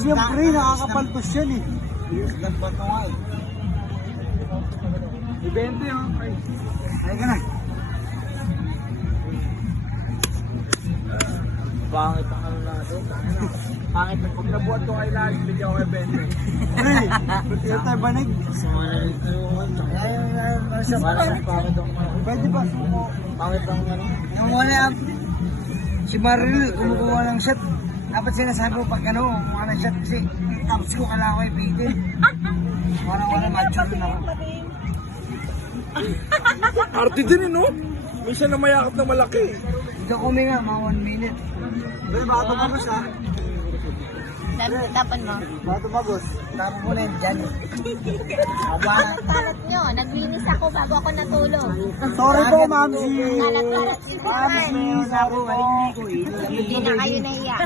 Siyempre, nakakapaltos yan eh. Nagbato nga eh. Ibente oh. Ay ka na. Pangit ang ano natin. Pangit ang pag nabuhat ko kay Lali, bigyan ko kay Bente. Pre, yan tayo banig. Pangit ang Pwede ba? pangit ang ano. Yung wala, si Maril, kumukuha ng shot. Dapat sinasabi ko pag ano, kumuha ng shot kasi tapos ko kala ko ipitin. Wala macho na ako. Arte din eh, no? Minsan na mayakap na malaki. Ito kumi nga, mga 1 minute. Pre, baka tumagos ha. Tapan mo. Baka tumagos. Tapos mo na yun dyan. Kalat nyo. Naglinis ako bago ako natulog. Sorry po, ma'am. Kalat-kalat si Ma'am, Susan. sabi ko, hindi ko Hindi na kayo nahiya.